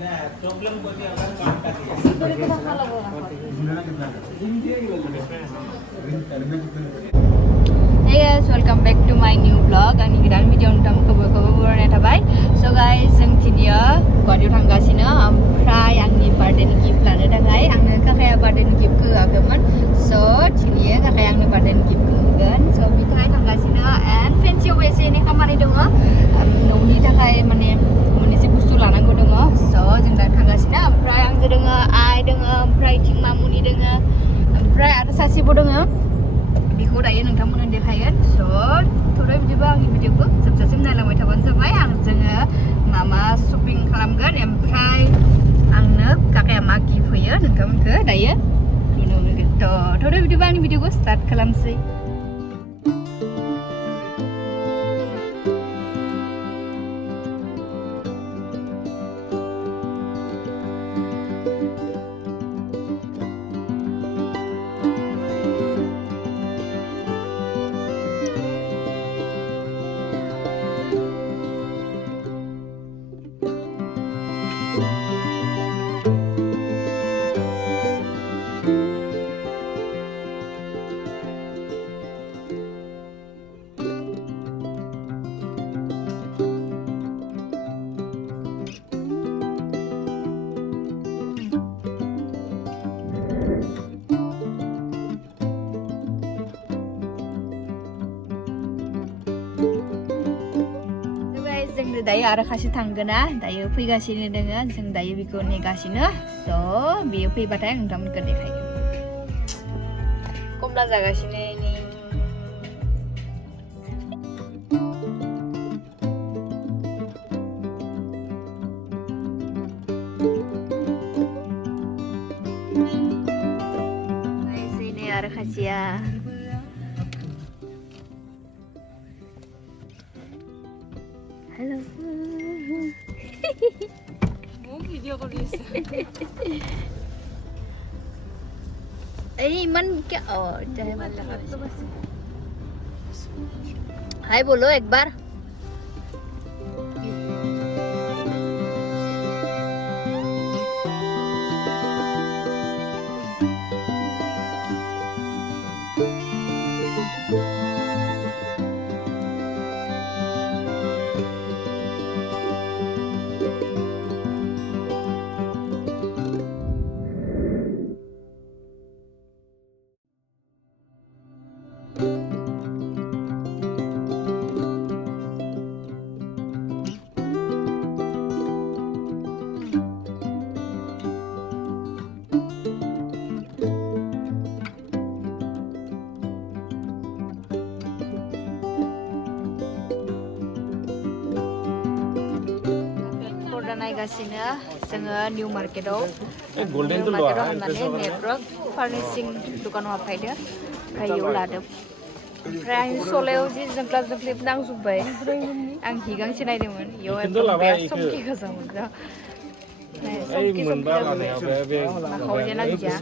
Hey guys, welcome back to my new vlog. Ani godan video ntam खबर बरनाय थाबाय. So guys, जों दिनै गुवाहाटीयाव थांगासिनो ओमफ्राय आंनि बार्थडेनि गिफ्ट लानो थाखाय आंनो काकाया बार्थडेनि गिफ्ट होआखैमोन. So दिनै काकाया आंनो बार्थडेनि गिफ्ट होगोन. So बिनि थाखाय थांगासिनो and फेन्सियाव एसे एनै खामानि दङ. न'नि थाखाय माने मोनसे बुस्थु लानांगौ दङ. So जों दा थांगासिनो ओमफ्राय आंजों दङ आइ दङ ओमफ्राय थिं मामुनि दङ ओमफ्राय आरो सासेबो दङ. बेखौ दायो नोंथांमोननो देखायगोन. स' थौदो बिदिबा आंनि भिडिअखौ जोबजासिम नायलांबाय थाबानो जाबाय. जोङो मा शपिं खालामगोन ओमफ्राय आंनो काकाया मा गिफ्ट होयो नोंथांमोनखौ दायो नुनो मोनगोन. थ' थौदो बिदिबा आंनि भिडिअखौ स्टार्ट खालामसै. जों दायो आरो खासे थांगोना दायो फैगासिनो दोङो. जों दायो बेखौ नेगासिनो. स' बेयो फैबाथाय नोंथांमोनखौ देखायगोन. कमला जागासिनो नि sini आरो खासेया Halo. Mau video call bisa. मन क्या चाहे हाय बोलो एक बार. नायगासिनो जोङो निउ मार्केटआव हाबनानै नेटवर्क फार्निशिं दुकानाव हाबफैदो ओमफ्राय इयाव लादों. ओमफ्राय आंनि सलायाव जि जोंख्लाब जोंख्लिब नांजोब्बाय. आं हि गांसे नायदोंमोन इयाव एकदम समखि गोजामोन. समखि माखावजे नांजिया.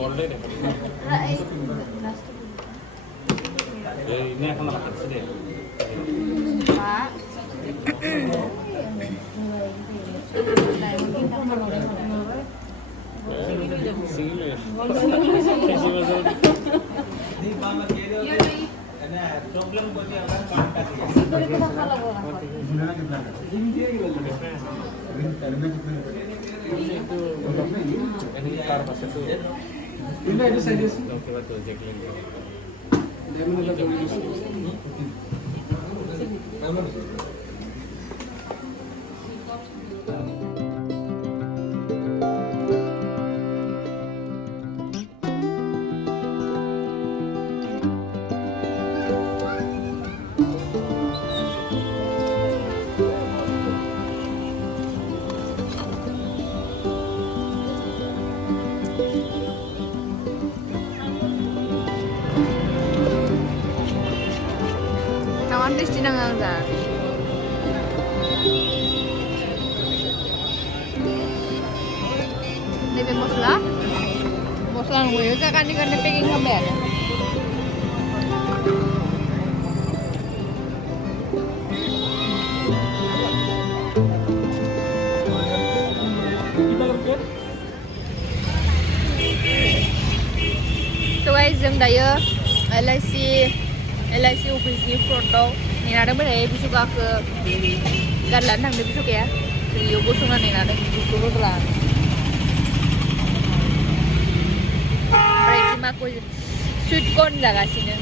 Ini akan makan sedih. Pak. Kawan Kristi nang angza. Ini mosla. Mosla nunggu ya kan di packing sampai ada. So guys, जों दायो LIC office-नि front-आव नेनादोंमोन बिसुगाखौ गारलानो थांदों बिसुगाया जों इयाव गसंना नेनादों बुस्थु होग्रा ओमफ्राय माखौ स्वीट कर्न जागासिनो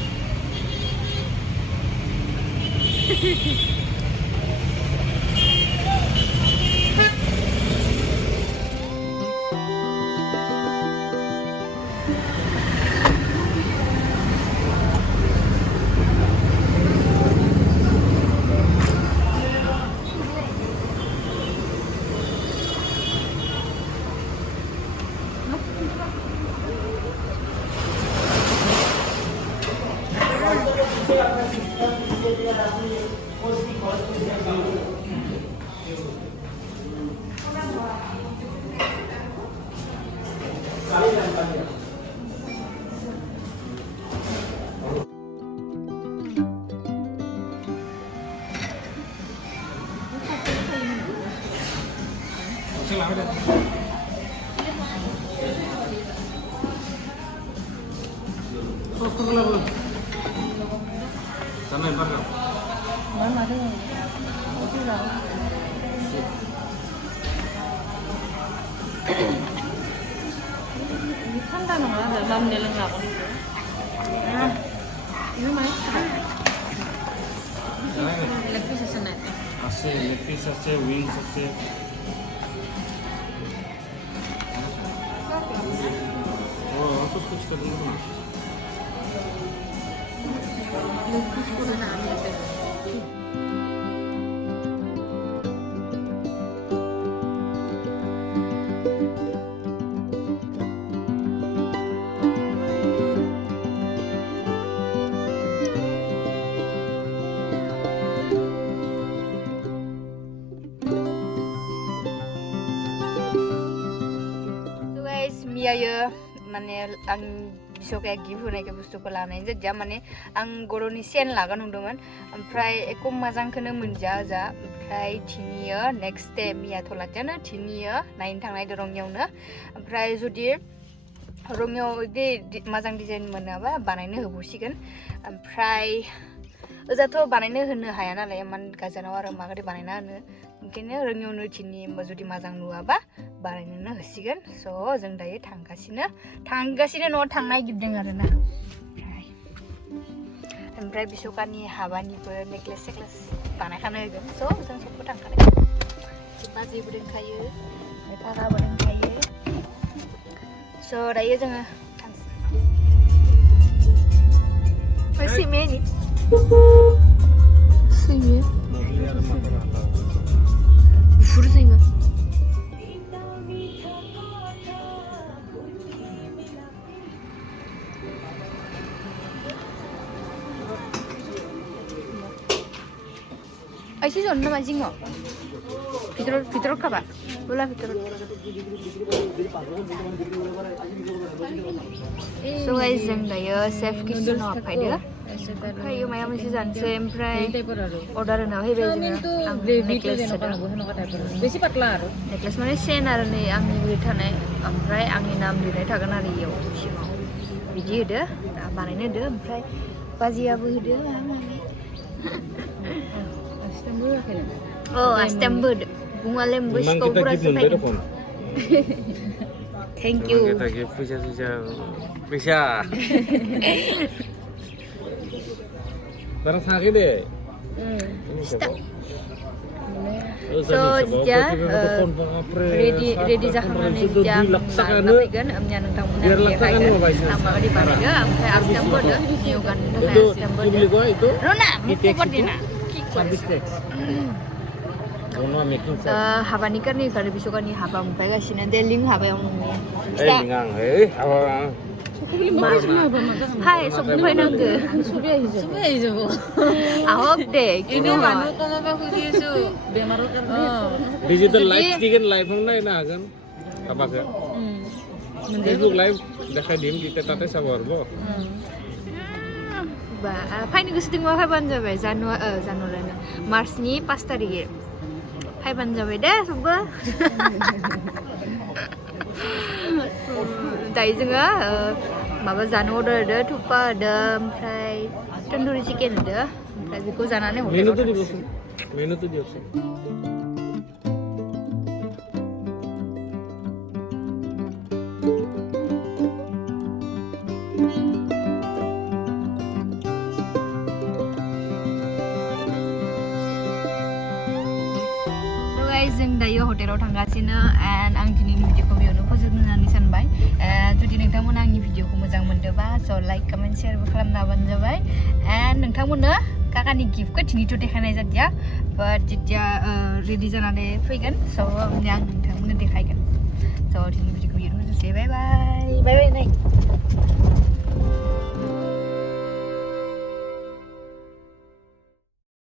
leg piece আছে, wings আছে। ও সস কুছ করে দিন না। leg piece করে না আমি এটা। Miayo mane ang biso kaya give honaय ke bustuखौ लानाय जादिया माने आं गर'नि सेन लागोन होनदोंमोन ओमफ्राय एको मोजांखौनो मोनजा जा ओमफ्राय थिनियो नेक्स्ट डे मिया थलाजानो थिनियो नायनो थांनाय रंगियावनो ओमफ्राय जुदि रंगियाव दे मोजां डिजाइन मोनाबा बानायनो होबोसिगोन ओमफ्राय ओजाथ' बानायनो होनो हाया नालाय मान गाजानाव आरो मागोदि बानायना होनो ओंखायनो रोङियावनो थिनि जुदि मोजां नुवाबा बानायनो होसिगोन स' जों दायो थांगासिनो न'आव थांनो नागिरदों आरोना ओमफ्राय बिसकानि हाबानिबो नेक्लेस सेक्लेस बानायखानो होगोन स' जों सबबो थांखानाय बाजैबो दंखायो फागाबो दंखायो स' दायो जोङो थांसै सिमेनि सिमे 부르세요. Masih zona masih nggak? Fitur apa? Bola fitur. So guys, जों दायो सेफ किचन आव फैदो ओमफ्राय माया मोनसे जानोसै ओमफ्राय अर्डार होना फैबाय जोङो आं नेकलेस होदों बेसे पातला आरो नेकलेस माने चेन आरो नै आंनि ओरै थानाय ओमफ्राय आंनि नाम लिरनाय थागोन आरो इयाव सिङाव बिदि होदो दा बानायनो होदो ओमफ्राय बाजियाबो होदो स्टेम्पबो होआखै स्टेम्पबो होदो बुङाले Memang बैसोखौ kita बुरा gift सफायगोन telepon. Thank you Kita gift bisa. Barang sakit deh. Ini siapa? So jika ready जाखांनानै बिदि आं लाना फैगोन ओमफ्राय नोंथांमोना देखायगोन आमा가 di बानायदो ओमफ्राय आस्टेम्प होदो निउ गाननो थाखाय आस्टेम्प होदो रना मुखुबदिना हाबानि कारनि खारो बिसोरनि हाबा मोनफैगासिनो देलिं हाबायाव नङो Lingang, awal. हाय सब फैनांगो सुबे आइजो आहक दे ini manu kalau aku disu bemar karena Digital live kan live naik nah kan. Apa ke? Facebook live dekat dim kita tata sabar bo. फाइनो गोसो दंबा फैबानो जाबाय जानुवारिनि मार्चनि 5 तारिखे फैबानो जाबाय दे सबबो दायो जोङो माबा जानो अर्डार होदो थुक्पा होदो ओमफ्राय तन्दुरि चिकेन होदो ओमफ्राय बेखौ जानानै Menu tuh di option. Menu tuh di option. जों दायो हटेलाव थांगासिनो एन्ड आं दिनैनि भिडिअखौ बेयावनो फोजोबनानै सानबाय जुदि नोंथांमोना आंनि भिडिअखौ मोजां मोनदोंबा स' लाइक कमेन्ट शेयारबो खालामना होबानो जाबाय एन्ड नोंथांमोननो काकानि गिफ्टखौ दिनैथ' देखायनाय जादिया बाट जेथिया रेडि जानानै फैगोन स' आं नोंथांमोननो देखायगोन स' दिनैनि भिडिअखौ बेयावनो फोजोबसै बाय बाय नाय